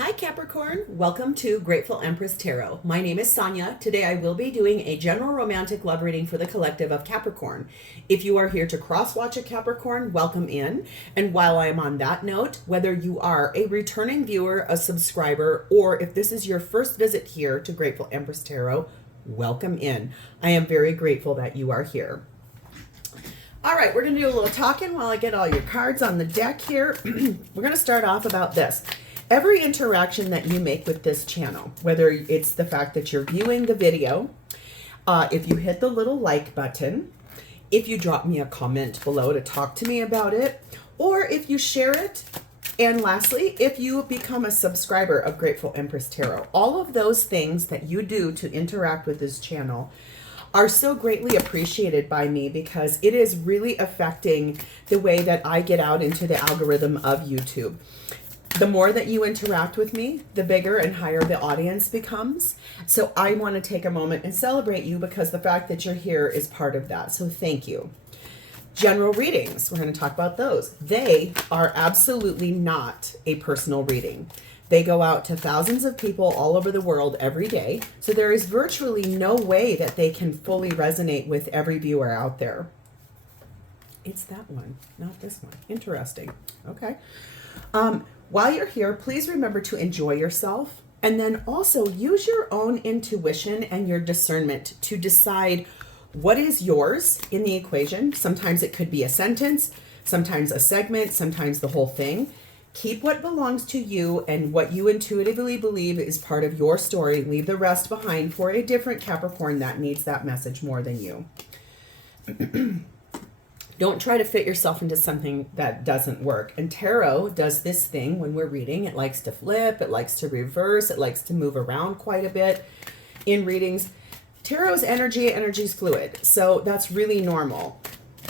Hi Capricorn, welcome to Grateful Empress Tarot. My name is Sonia. Today I will be doing a general romantic love reading for the collective of Capricorn. If you are here to cross-watch a Capricorn, welcome in. And while I am on that note, whether you are a returning viewer, a subscriber, or if this is your first visit here to Grateful Empress Tarot, welcome in. I am very grateful that you are here. All right, we're going to do a little talking while I get all your cards on the deck here. We're going to start off about this. Every interaction that you make with this channel, whether it's the fact that you're viewing the video, if you hit the little like button, if you drop me a comment below to talk to me about it, or if you share it, and lastly, if you become a subscriber of Grateful Empress Tarot, all of those things that you do to interact with this channel are so greatly appreciated by me because it is really affecting the way that I get out into the algorithm of YouTube. The more that you interact with me, the bigger and higher the audience becomes. So I want to take a moment and celebrate you because the fact that you're here is part of that. So thank you. General readings, we're going to talk about those. They are absolutely not a personal reading. They go out to thousands of people all over the world every day. So there is virtually no way that they can fully resonate with every viewer out there. It's that one, not this one. Interesting. Okay. While you're here, please remember to enjoy yourself and then also use your own intuition and your discernment to decide what is yours in the equation. Sometimes it could be a sentence, sometimes a segment, sometimes the whole thing. Keep what belongs to you and what you intuitively believe is part of your story. Leave the rest behind for a different Capricorn that needs that message more than you. Don't try to fit yourself into something that doesn't work. And tarot does this thing when we're reading. It likes to flip, it likes to reverse, it likes to move around quite a bit in readings. Tarot's energy is fluid, so that's really normal.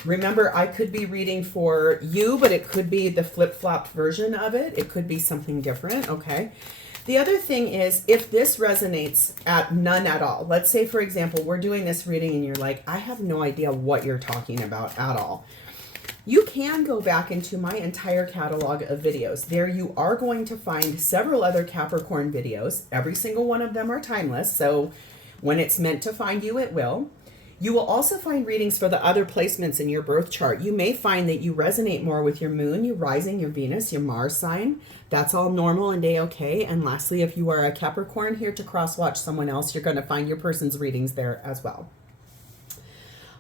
Remember, I could be reading for you, but it could be the flip-flopped version of it. It could be something different, okay? The other thing is, if this resonates at none at all, let's say, for example, we're doing this reading and you're like, I have no idea what you're talking about at all. You can go back into my entire catalog of videos. There you are going to find several other Capricorn videos. Every single one of them are timeless, so when it's meant to find you, it will. You will also find readings for the other placements in your birth chart. You may find that you resonate more with your moon, your rising, your Venus, your Mars sign. That's all normal and a-okay. And lastly, if you are a Capricorn here to cross-watch someone else, you're going to find your person's readings there as well.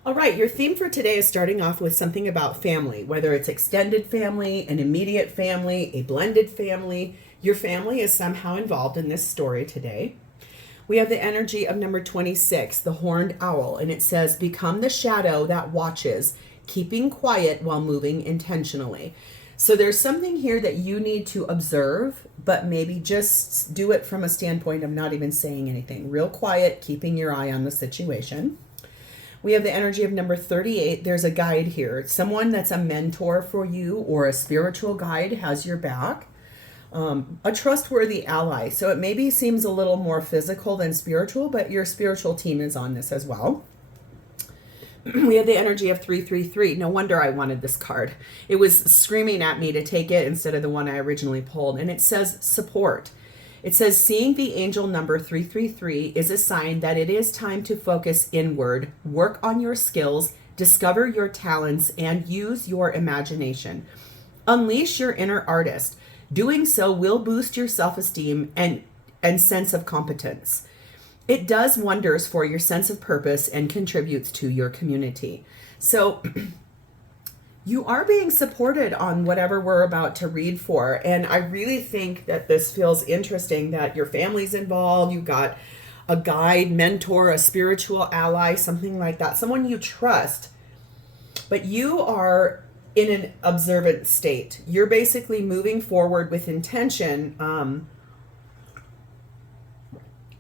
All right, your theme for today is starting off with something about family, whether it's extended family, an immediate family, a blended family. Your family is somehow involved in this story today. We have the energy of number 26, the horned owl, and it says, become the shadow that watches, keeping quiet while moving intentionally. So there's something here that you need to observe, but maybe just do it from a standpoint of not even saying anything. Real quiet, keeping your eye on the situation. We have the energy of number 38. There's a guide here. Someone that's a mentor for you or a spiritual guide has your back. A trustworthy ally. So it maybe seems a little more physical than spiritual, but your spiritual team is on this as well. We have the energy of 333. No wonder I wanted this card. It was screaming at me to take it instead of the one I originally pulled. And it says support. It says seeing the angel number 333 is a sign that it is time to focus inward, work on your skills, discover your talents, and use your imagination. Unleash your inner artist. Doing so will boost your self-esteem and sense of competence. It does wonders for your sense of purpose and contributes to your community. So you are being supported on whatever we're about to read for. And I really think that this feels interesting that your family's involved. You've got a guide, mentor, a spiritual ally, something like that, someone you trust. But you are in an observant state. You're basically moving forward with intention,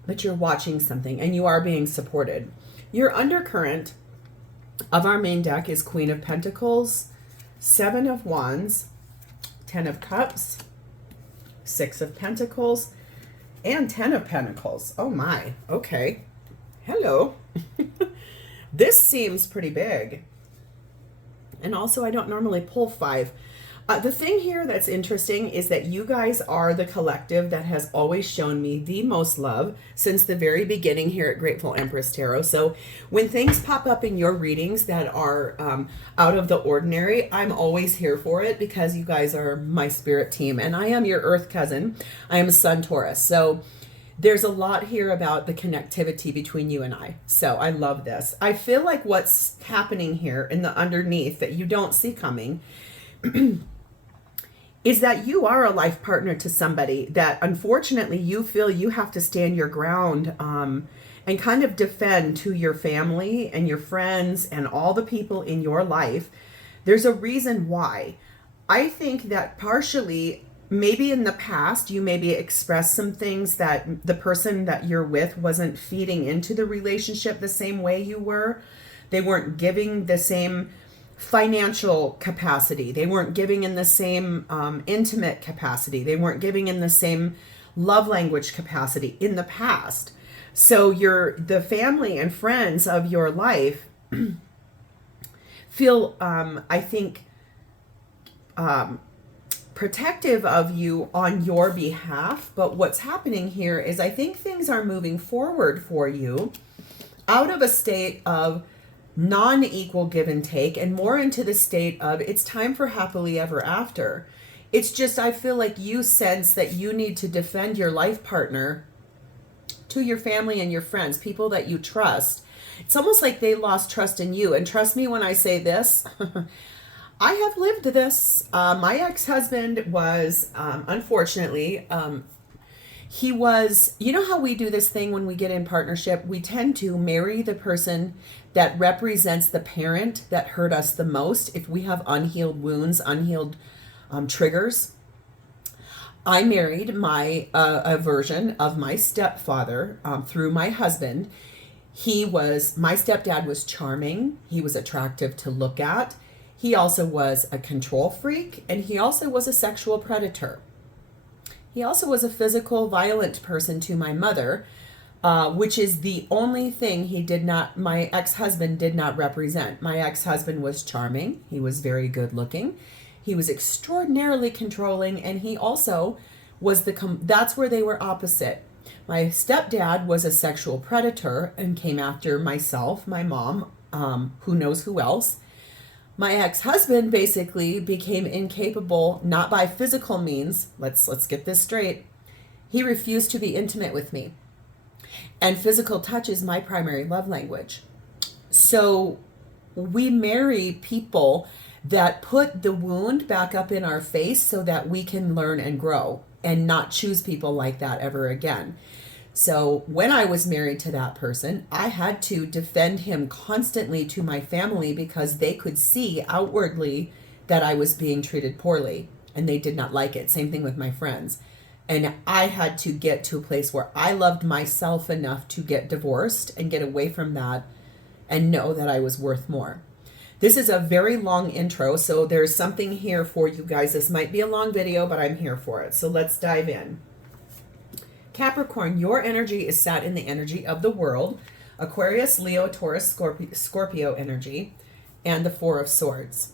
but you're watching something and you are being supported. Your undercurrent of our main deck is Queen of Pentacles, 7 of Wands, 10 of Cups, 6 of Pentacles, and 10 of Pentacles. Oh my, okay. Hello. This seems pretty big. And also, I don't normally pull 5. The thing here that's interesting is that you guys are the collective that has always shown me the most love since the very beginning here at Grateful Empress Tarot. So when things pop up in your readings that are out of the ordinary, I'm always here for it because you guys are my spirit team. And I am your earth cousin. I am a sun Taurus. So there's a lot here about the connectivity between you and I. So I love this. I feel like what's happening here in the underneath that you don't see coming is that you are a life partner to somebody that unfortunately you feel you have to stand your ground and kind of defend to your family and your friends and all the people in your life. There's a reason why. I think that partially, maybe in the past, you maybe expressed some things that the person that you're with wasn't feeding into the relationship the same way you were. They weren't giving the same financial capacity. They weren't giving in the same intimate capacity. They weren't giving in the same love language capacity in the past. So the family and friends of your life feel, I think, protective of you on your behalf. But what's happening here is I think things are moving forward for you out of a state of non-equal give and take and more into the state of it's time for happily ever after. It's just, I feel like you sense that you need to defend your life partner to your family and your friends, people that you trust. It's almost like they lost trust in you. And trust me when I say this, I have lived this. My ex-husband was, unfortunately, he was, you know how we do this thing when we get in partnership? We tend to marry the person that represents the parent that hurt us the most if we have unhealed wounds, unhealed triggers. I married a version of my stepfather through my husband. My stepdad was charming. He was attractive to look at. He also was a control freak, and he also was a sexual predator. He also was a physical, violent person to my mother, which is the only thing my ex-husband did not represent. My ex-husband was charming. He was very good looking. He was extraordinarily controlling, and he also was that's where they were opposite. My stepdad was a sexual predator and came after myself, my mom, who knows who else. My ex-husband basically became incapable, not by physical means. Let's get this straight. He refused to be intimate with me. And physical touch is my primary love language. So we marry people that put the wound back up in our face so that we can learn and grow and not choose people like that ever again. So when I was married to that person, I had to defend him constantly to my family because they could see outwardly that I was being treated poorly and they did not like it. Same thing with my friends. And I had to get to a place where I loved myself enough to get divorced and get away from that and know that I was worth more. This is a very long intro, so there's something here for you guys. This might be a long video, but I'm here for it. So let's dive in. Capricorn, your energy is sat in the energy of the world. Aquarius, Leo, Taurus, Scorpio energy, and the Four of Swords.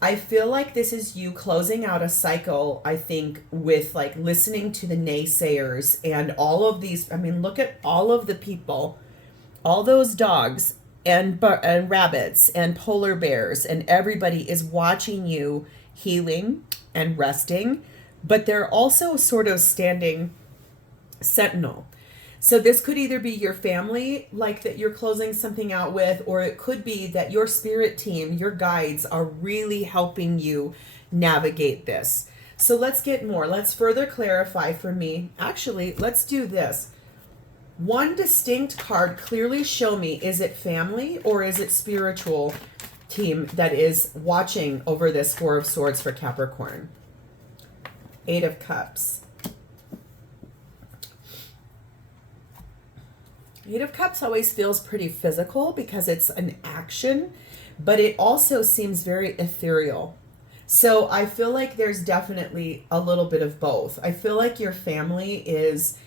I feel like this is you closing out a cycle, I think, with like listening to the naysayers and all of these. I mean, look at all of the people, all those dogs and rabbits and polar bears, and everybody is watching you healing and resting, but they're also sort of standing sentinel. So this could either be your family, like that you're closing something out with, or it could be that your spirit team, your guides are really helping you navigate this. So let's get more. Let's further clarify for me. Actually, let's do this. One distinct card clearly show me, is it family or is it spiritual team that is watching over this Four of Swords for Capricorn? Eight of Cups. Eight of Cups always feels pretty physical because it's an action, but it also seems very ethereal. So I feel like there's definitely a little bit of both. I feel like your family is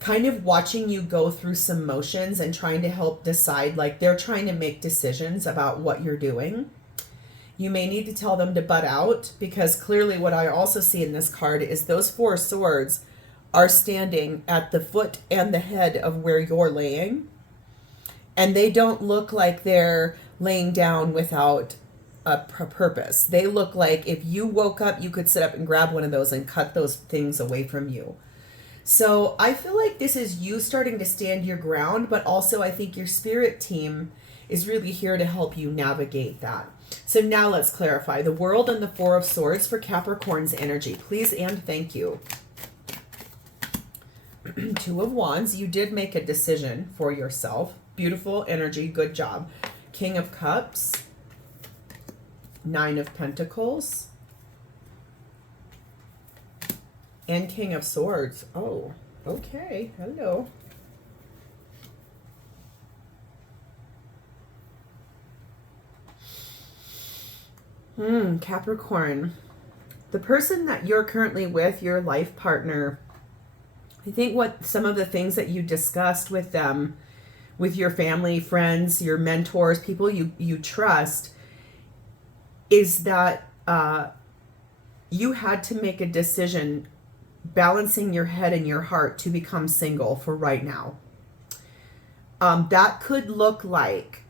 kind of watching you go through some motions and trying to help decide, like they're trying to make decisions about what you're doing. You may need to tell them to butt out, because clearly what I also see in this card is those 4 swords are standing at the foot and the head of where you're laying. And they don't look like they're laying down without a purpose. They look like if you woke up, you could sit up and grab one of those and cut those things away from you. So I feel like this is you starting to stand your ground, but also I think your spirit team is really here to help you navigate that. So now let's clarify the World and the 4 of Swords for Capricorn's energy. Please and thank you. 2 of Wands, you did make a decision for yourself. Beautiful energy, good job. King of Cups, 9 of Pentacles, and King of Swords. Oh, okay, hello. Capricorn, the person that you're currently with, your life partner, I think what some of the things that you discussed with them, with your family, friends, your mentors, people you trust, is that you had to make a decision balancing your head and your heart to become single for right now. That could look like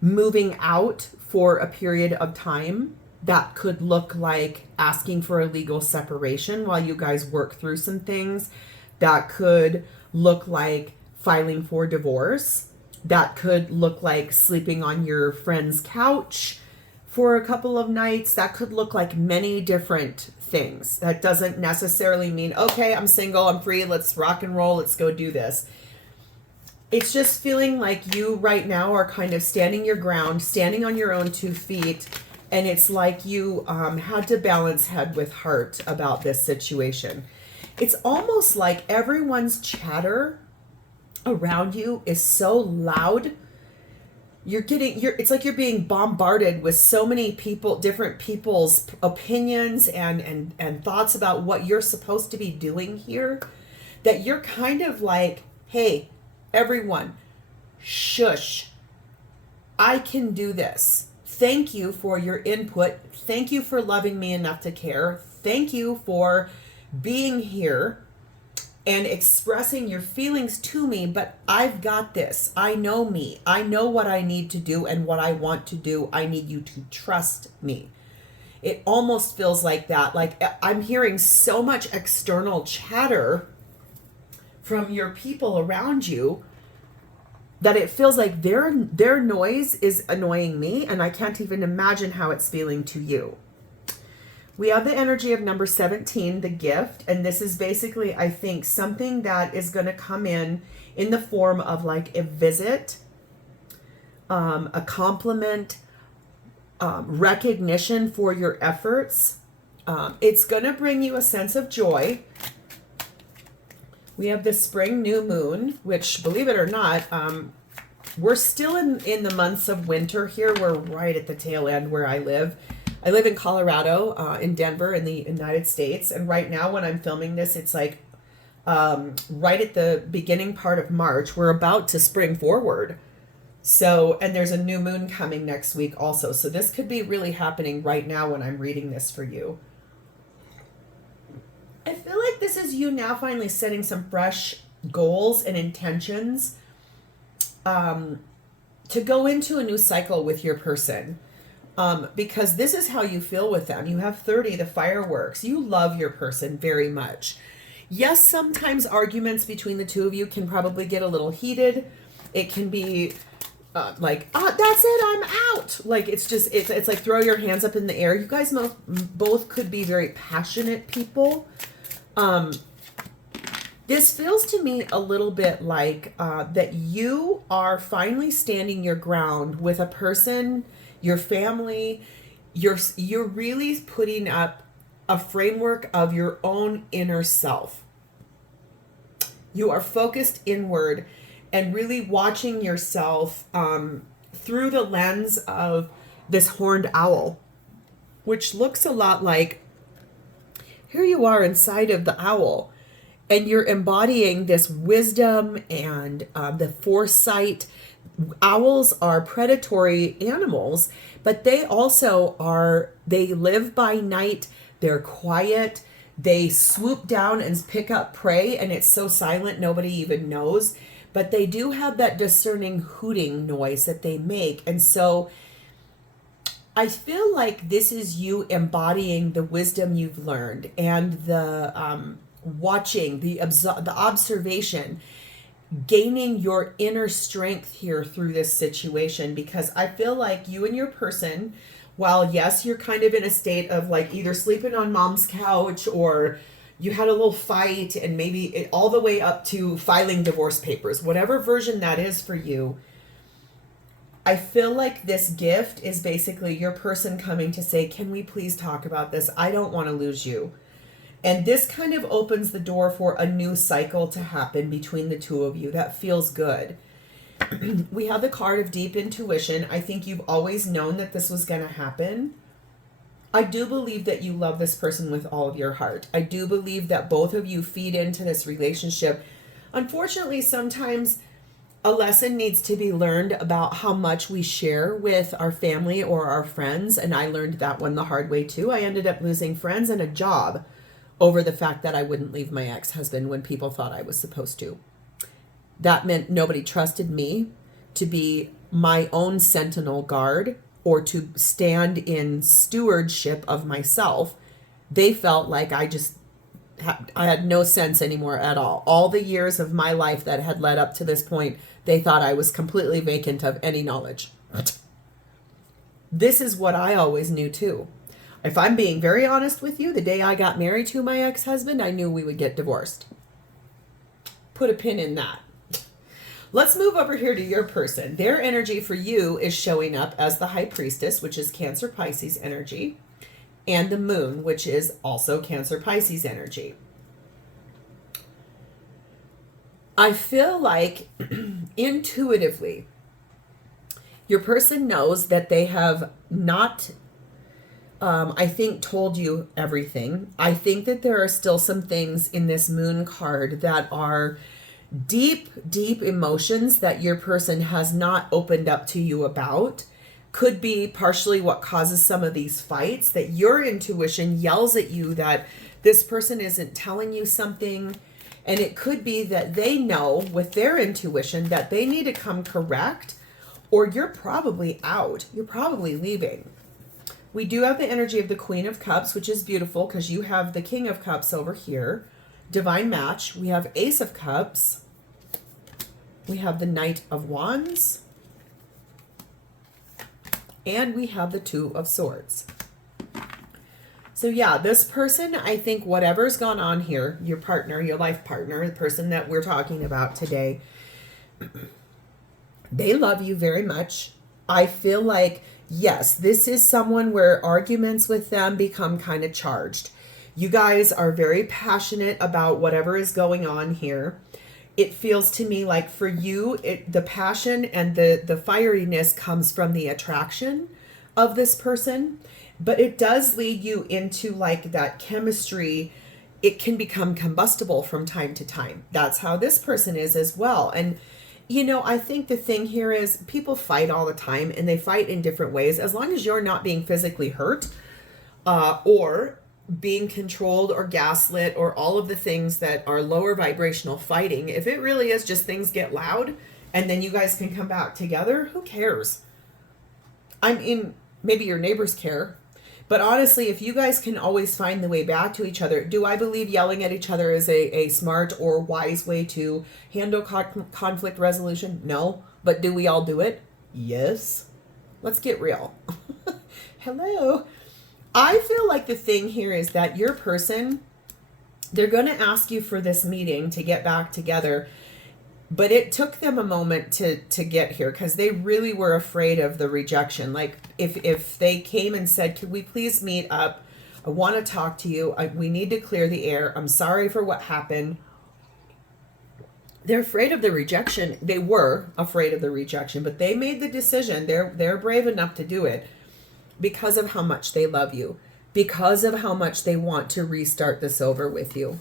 moving out for a period of time. That could look like asking for a legal separation while you guys work through some things. That could look like filing for divorce. That could look like sleeping on your friend's couch for a couple of nights. That could look like many different things. That doesn't necessarily mean, okay, I'm single, I'm free, let's rock and roll, let's go do this. It's just feeling like you right now are kind of standing your ground, standing on your own 2 feet, and it's like you had to balance head with heart about this situation. It's almost like everyone's chatter around you is so loud. It's like you're being bombarded with so many people, different people's opinions and thoughts about what you're supposed to be doing here, that you're kind of like, hey, everyone, shush. I can do this. Thank you for your input. Thank you for loving me enough to care. Thank you for being here and expressing your feelings to me, but I've got this. I know me. I know what I need to do and what I want to do. I need you to trust me. It almost feels like that. Like I'm hearing so much external chatter from your people around you that it feels like their noise is annoying me, and I can't even imagine how it's feeling to you. We have the energy of number 17, the gift, and this is basically, I think, something that is going to come in the form of like a visit, a compliment, recognition for your efforts. It's going to bring you a sense of joy. We have the spring new moon, which, believe it or not, we're still in the months of winter here. We're right at the tail end where I live. I live in Colorado, in Denver, in the United States. And right now when I'm filming this, it's like right at the beginning part of March. We're about to spring forward. So, and there's a new moon coming next week also. So this could be really happening right now when I'm reading this for you. I feel like this is you now finally setting some fresh goals and intentions to go into a new cycle with your person. Because this is how you feel with them. You have 30, the fireworks. You love your person very much. Yes, sometimes arguments between the two of you can probably get a little heated. It can be like, that's it, I'm out. Like, it's like throw your hands up in the air. You guys both could be very passionate people. This feels to me a little bit like that you are finally standing your ground with a person, your family. You're really putting up a framework of your own inner self. You are focused inward and really watching yourself through the lens of this horned owl, which looks a lot like, here you are inside of the owl, and you're embodying this wisdom and the foresight, owls are predatory animals, but they also are, they live by night, they're quiet, they swoop down and pick up prey, and it's so silent nobody even knows. But they do have that discerning hooting noise that they make. And so I feel like this is you embodying the wisdom you've learned and the watching, the observation, gaining your inner strength here through this situation. Because I feel like you and your person, while yes, you're kind of in a state of like either sleeping on mom's couch or you had a little fight, and maybe it, all the way up to filing divorce papers, whatever version that is for you, I feel like this gift is basically your person coming to say, can we please talk about this? I don't want to lose you. And this kind of opens the door for a new cycle to happen between the two of you that feels good. We have the card of deep intuition. I think you've always known that this was going to happen. I do believe that you love this person with all of your heart. I do believe that both of you feed into this relationship. Unfortunately, sometimes a lesson needs to be learned about how much we share with our family or our friends. And I learned that one the hard way too. I ended up losing friends and a job over the fact that I wouldn't leave my ex-husband when people thought I was supposed to. That meant nobody trusted me to be my own sentinel guard or to stand in stewardship of myself. They felt like I had no sense anymore at all. All the years of my life that had led up to this point, they thought I was completely vacant of any knowledge. This is what I always knew too. If I'm being very honest with you, the day I got married to my ex-husband, I knew we would get divorced. Put a pin in that. Let's move over here to your person. Their energy for you is showing up as the High Priestess, which is Cancer Pisces energy, and the Moon, which is also Cancer Pisces energy. I feel like intuitively, your person knows that they have not, I think, told you everything. I think that there are still some things in this Moon card that are deep, deep emotions that your person has not opened up to you about. Could be partially what causes some of these fights, that your intuition yells at you that this person isn't telling you something. And it could be that they know with their intuition that they need to come correct, or you're probably out. You're probably leaving. We do have the energy of the Queen of Cups, which is beautiful because you have the King of Cups over here. Divine match. We have Ace of Cups. We have the Knight of Wands. And we have the Two of Swords. So yeah, this person, I think whatever's gone on here, your partner, your life partner, the person that we're talking about today, they love you very much. I feel like, yes, this is someone where arguments with them become kind of charged. You guys are very passionate about whatever is going on here. It feels to me like for you, the passion and the fieriness comes from the attraction of this person, but it does lead you into like that chemistry. It can become combustible from time to time. That's how this person is as well. And you know, I think the thing here is people fight all the time, and they fight in different ways. As long as you're not being physically hurt or being controlled or gaslit or all of the things that are lower vibrational fighting, if it really is just things get loud and then you guys can come back together, who cares? I mean, maybe your neighbors care. But honestly, if you guys can always find the way back to each other, do I believe yelling at each other is a smart or wise way to handle conflict resolution? No. But do we all do it? Yes. Let's get real. Hello. I feel like the thing here is that your person, they're going to ask you for this meeting to get back together. But it took them a moment to get here because they really were afraid of the rejection. Like if they came and said, could we please meet up? I want to talk to you. We need to clear the air. I'm sorry for what happened. They're afraid of the rejection. They were afraid of the rejection, but they made the decision. They're brave enough to do it because of how much they love you, because of how much they want to restart this over with you.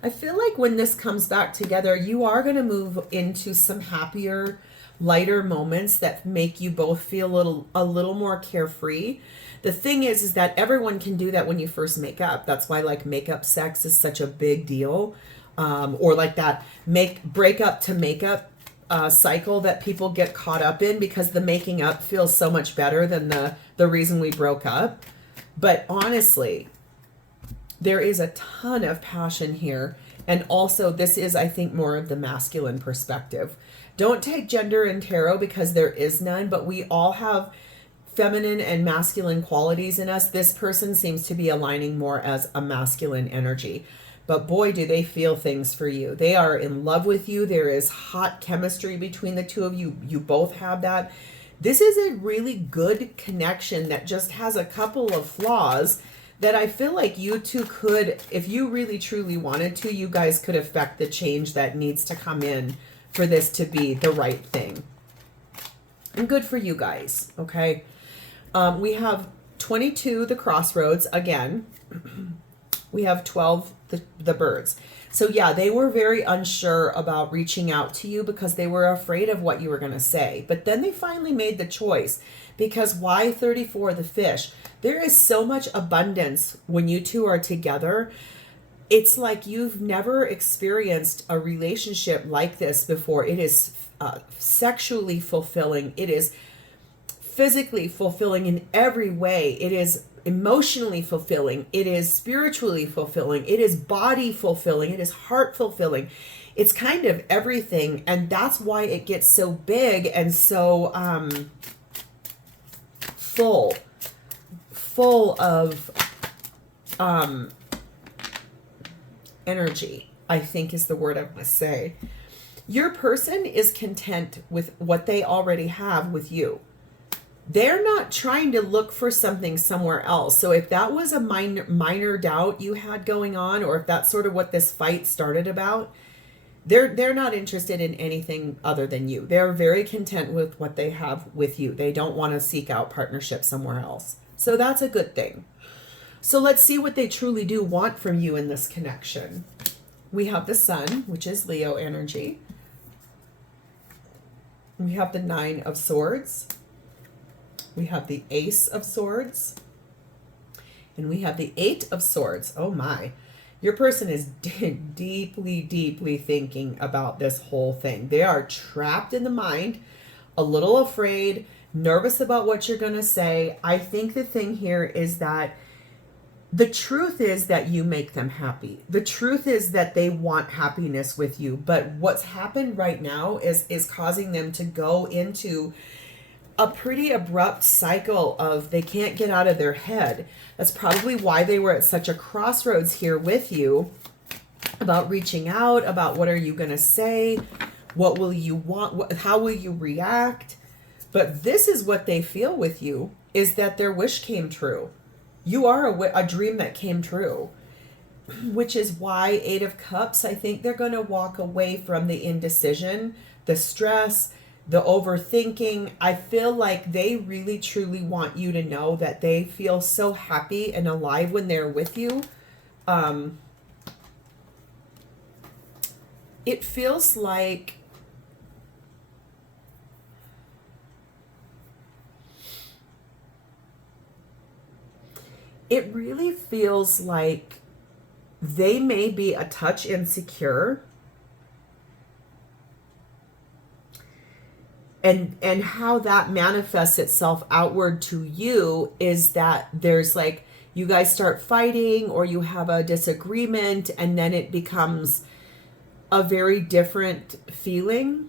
I feel like when this comes back together, you are going to move into some happier lighter moments that make you both feel a little more carefree. The thing is that everyone can do that when you first make up. That's why like makeup sex is such a big deal. Or like that breakup to makeup cycle that people get caught up in, because the making up feels so much better than the reason we broke up. But honestly, there is a ton of passion here. And also this is, I think, more of the masculine perspective. Don't take gender in tarot because there is none, but we all have feminine and masculine qualities in us. This person seems to be aligning more as a masculine energy. But boy, do they feel things for you. They are in love with you. There is hot chemistry between the two of you. You both have that. This is a really good connection that just has a couple of flaws that I feel like you two could, if you really truly wanted to, you guys could affect the change that needs to come in for this to be the right thing. And good for you guys, okay? We have 22, the crossroads, again. We have 12, the birds. So yeah, they were very unsure about reaching out to you because they were afraid of what you were going to say. But then they finally made the choice, because why 34, the fish? There is so much abundance when you two are together. It's like you've never experienced a relationship like this before. It is sexually fulfilling. It is physically fulfilling in every way. It is emotionally fulfilling. It is spiritually fulfilling. It is body fulfilling. It is heart fulfilling. It's kind of everything. And that's why it gets so big and so full of energy, I think is the word I want to say. Your person is content with what they already have with you. They're not trying to look for something somewhere else. So if that was a minor doubt you had going on, or if that's sort of what this fight started about, they're not interested in anything other than you. They're very content with what they have with you. They don't want to seek out partnership somewhere else. So that's a good thing. So let's see what they truly do want from you in this connection. We have the Sun, which is Leo energy. We have the 9 of Swords. We have the Ace of Swords. And we have the 8 of Swords. Oh my. Your person is deeply, deeply thinking about this whole thing. They are trapped in the mind, a little afraid, nervous about what you're going to say. I think the thing here is that the truth is that you make them happy. The truth is that they want happiness with you. But what's happened right now is causing them to go into a pretty abrupt cycle of they can't get out of their head. That's probably why they were at such a crossroads here with you about reaching out, about what are you going to say, what will you want, how will you react. But this is what they feel with you, is that their wish came true. You are a dream that came true, which is why 8 of Cups, I think they're going to walk away from the indecision, the stress, the overthinking. I feel like they really truly want you to know that they feel so happy and alive when they're with you. It feels like it really feels like they may be a touch insecure. And how that manifests itself outward to you is that there's like, you guys start fighting or you have a disagreement, and then it becomes a very different feeling.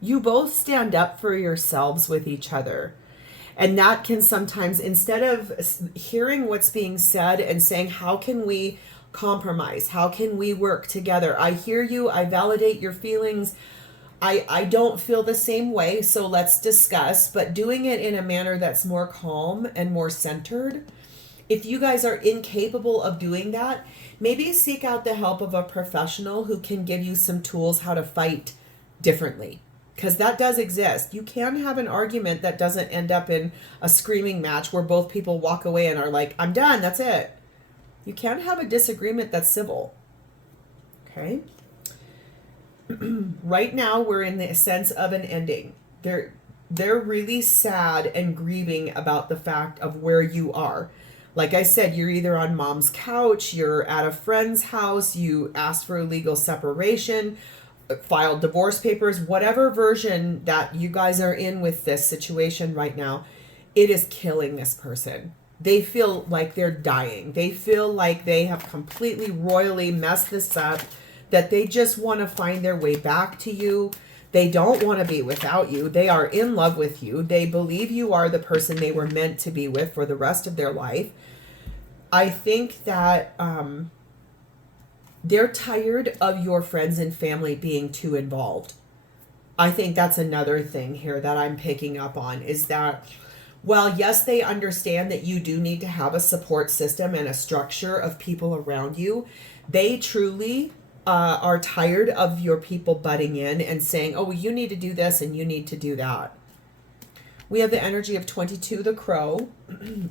You both stand up for yourselves with each other. And that can sometimes, instead of hearing what's being said and saying, how can we compromise? How can we work together? I hear you. I validate your feelings. I don't feel the same way, so let's discuss, but doing it in a manner that's more calm and more centered. If you guys are incapable of doing that, maybe seek out the help of a professional who can give you some tools how to fight differently, because that does exist. You can have an argument that doesn't end up in a screaming match where both people walk away and are like, I'm done, that's it. You can have a disagreement that's civil. Okay. Right now, we're in the sense of an ending. They're really sad and grieving about the fact of where you are. Like I said, you're either on mom's couch, you're at a friend's house, you asked for a legal separation, filed divorce papers, whatever version that you guys are in with this situation right now, it is killing this person. They feel like they're dying. They feel like they have completely royally messed this up, that they just want to find their way back to you. They don't want to be without you. They are in love with you. They believe you are the person they were meant to be with for the rest of their life. I think that they're tired of your friends and family being too involved. I think that's another thing here that I'm picking up on, is that while yes, they understand that you do need to have a support system and a structure of people around you, they truly are tired of your people butting in and saying, oh, well, you need to do this and you need to do that. We have the energy of 22, the crow,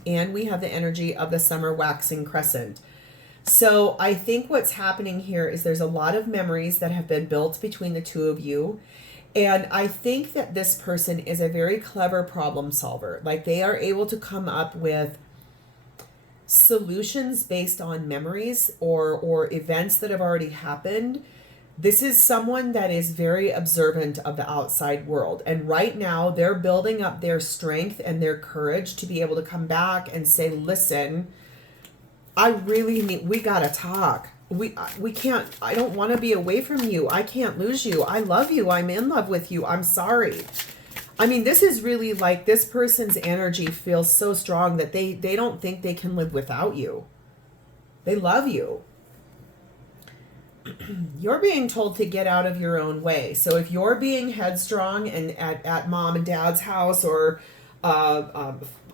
and we have the energy of the summer waxing crescent. So I think what's happening here is there's a lot of memories that have been built between the two of you. And I think that this person is a very clever problem solver. Like, they are able to come up with solutions based on memories or events that have already happened. This is someone that is very observant of the outside world. And right now they're building up their strength and their courage to be able to come back and say, listen, we gotta talk. We can't, I don't want to be away from you. I can't lose you. I love you. I'm in love with you. I'm sorry. I mean, this is really like, this person's energy feels so strong that they don't think they can live without you. They love you. You're being told to get out of your own way. So if you're being headstrong and at mom and dad's house, or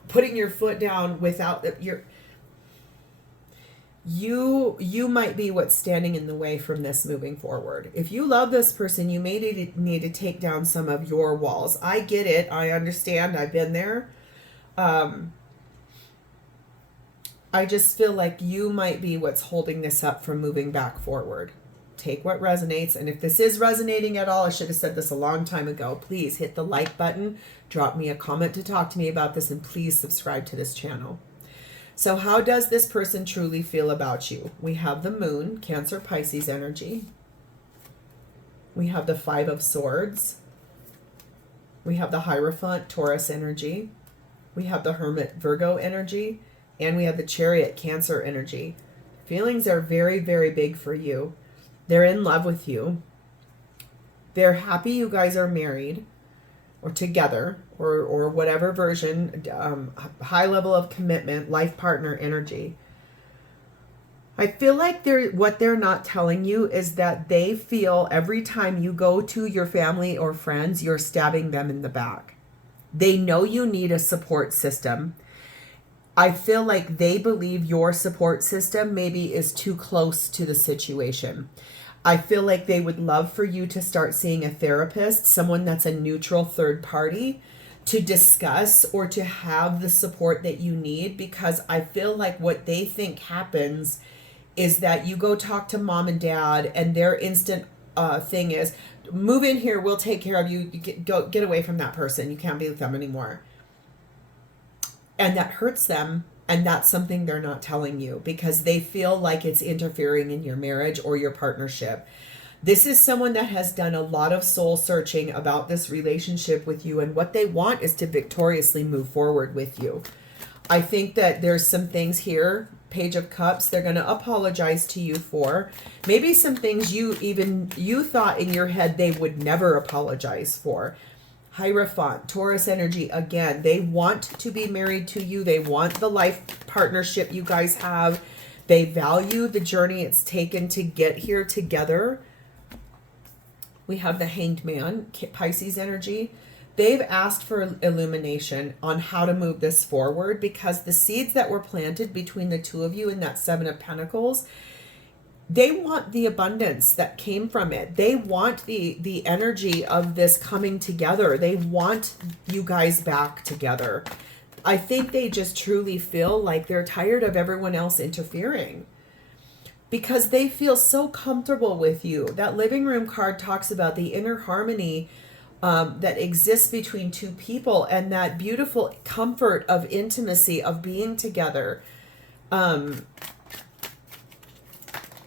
putting your foot down without you might be what's standing in the way from this moving forward. If you love this person, you may need to take down some of your walls. I get it. I understand. I've been there. I just feel like you might be what's holding this up from moving back forward. Take what resonates. And if this is resonating at all, I should have said this a long time ago. Please hit the like button, drop me a comment to talk to me about this, and please subscribe to this channel. So how does this person truly feel about you? We have the moon, Cancer, Pisces energy. We have the 5 of Swords. We have the Hierophant, Taurus energy. We have the Hermit, Virgo energy. And we have the Chariot, Cancer energy. Feelings are very, very big for you. They're in love with you. They're happy you guys are married or together, or whatever version, high level of commitment, life partner energy. I feel like what they're not telling you is that they feel every time you go to your family or friends, you're stabbing them in the back. They know you need a support system. I feel like they believe your support system maybe is too close to the situation. I feel like they would love for you to start seeing a therapist, someone that's a neutral third party, to discuss or to have the support that you need, because I feel like what they think happens is that you go talk to mom and dad and their instant thing is, move in here, we'll take care of you, get away from that person, you can't be with them anymore. And that hurts them. And that's something they're not telling you, because they feel like it's interfering in your marriage or your partnership. This is someone that has done a lot of soul searching about this relationship with you, and what they want is to victoriously move forward with you. I think that there's some things here, Page of Cups, they're going to apologize to you for. Maybe some things you thought in your head they would never apologize for. Hierophant, Taurus energy, again, they want to be married to you. They want the life partnership you guys have. They value the journey it's taken to get here together. We have the Hanged Man, Pisces energy. They've asked for illumination on how to move this forward, because the seeds that were planted between the two of you in that 7 of Pentacles, they want the abundance that came from it. They want the energy of this coming together. They want you guys back together. I think they just truly feel like they're tired of everyone else interfering. because they feel so comfortable with you. That living room card talks about the inner harmony that exists between two people, and that beautiful comfort of intimacy, of being together.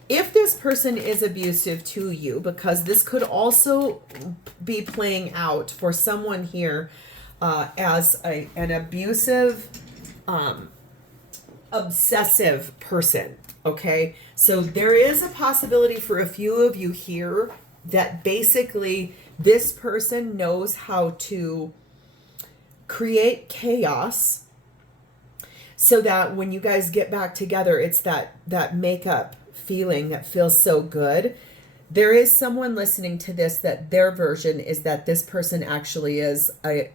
If this person is abusive to you, because this could also be playing out for someone here as an abusive, obsessive person, okay? So there is a possibility for a few of you here that basically this person knows how to create chaos so that when you guys get back together, it's that makeup feeling that feels so good. There is someone listening to this that their version is that this person actually is a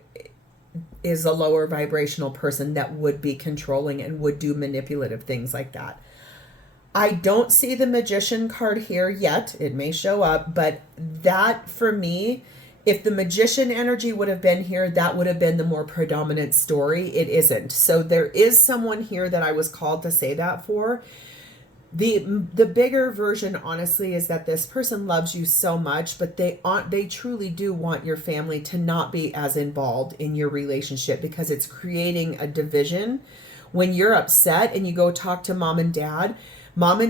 lower vibrational person that would be controlling and would do manipulative things like that. I don't see the Magician card here yet. It may show up, but that for me, if the Magician energy would have been here, that would have been the more predominant story. It isn't. So there is someone here that I was called to say that for. The bigger version, honestly, is that this person loves you so much, but they truly do want your family to not be as involved in your relationship, because it's creating a division. When you're upset and you go talk to mom and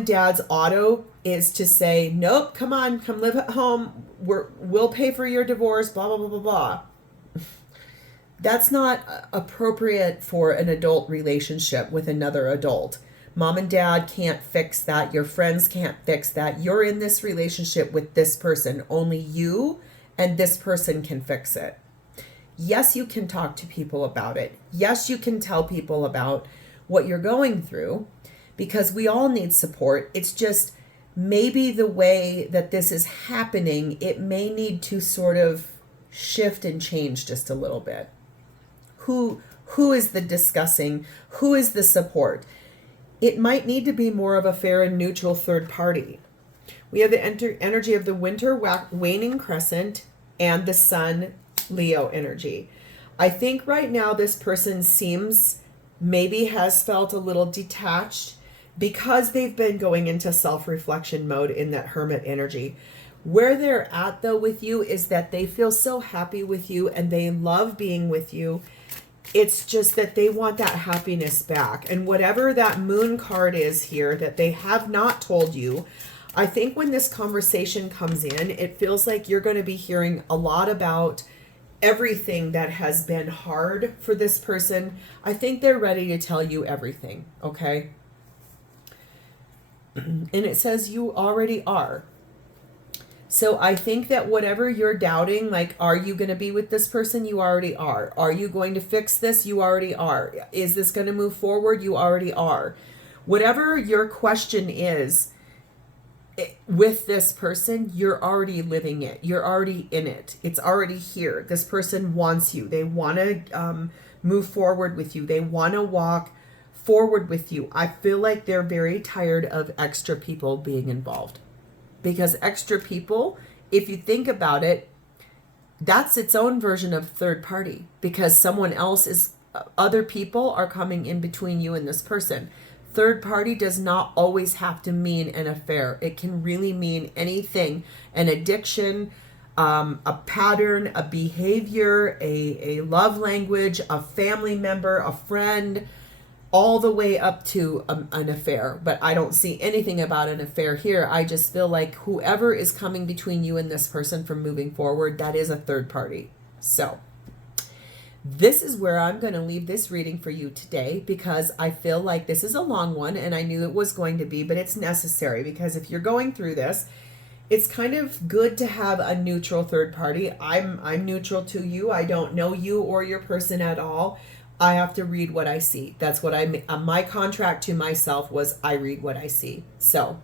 dad's auto is to say, nope, come on, come live at home. We'll pay for your divorce, blah, blah, blah, blah, blah. That's not appropriate for an adult relationship with another adult. Mom and dad can't fix that. Your friends can't fix that. You're in this relationship with this person. Only you and this person can fix it. Yes, you can talk to people about it. Yes, you can tell people about what you're going through, because we all need support. It's just maybe the way that this is happening, it may need to sort of shift and change just a little bit. Who is the discussing? Who is the support? It might need to be more of a fair and neutral third party. We have the energy of the winter waning crescent and the sun Leo energy. I think right now this person maybe has felt a little detached because they've been going into self-reflection mode in that hermit energy. Where they're at though with you is that they feel so happy with you and they love being with you. It's just that they want that happiness back. And whatever that moon card is here that they have not told you, I think when this conversation comes in, it feels like you're going to be hearing a lot about everything that has been hard for this person. I think they're ready to tell you everything, okay? And it says you already are. So I think that whatever you're doubting, like, are you going to be with this person? You already are. Are you going to fix this? You already are. Is this going to move forward? You already are. Whatever your question is with this person, you're already living it. You're already in it. It's already here. This person wants you. They want to move forward with you. They want to walk forward with you. I feel like they're very tired of extra people being involved. Because extra people, if you think about it, that's its own version of third party. Because other people are coming in between you and this person. Third party does not always have to mean an affair. It can really mean anything. An addiction, a pattern, a behavior, a love language, a family member, a friend, all the way up to an affair. But I don't see anything about an affair here. I just feel like whoever is coming between you and this person from moving forward, that is a third party. So this is where I'm going to leave this reading for you today, because I feel like this is a long one and I knew it was going to be, but it's necessary, because if you're going through this, it's kind of good to have a neutral third party. I'm neutral to you. I don't know you or your person at all. I have to read what I see. That's what my contract to myself was, I read what I see. So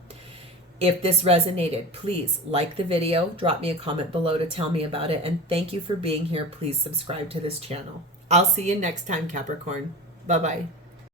if this resonated, please like the video, drop me a comment below to tell me about it. And thank you for being here. Please subscribe to this channel. I'll see you next time, Capricorn. Bye-bye.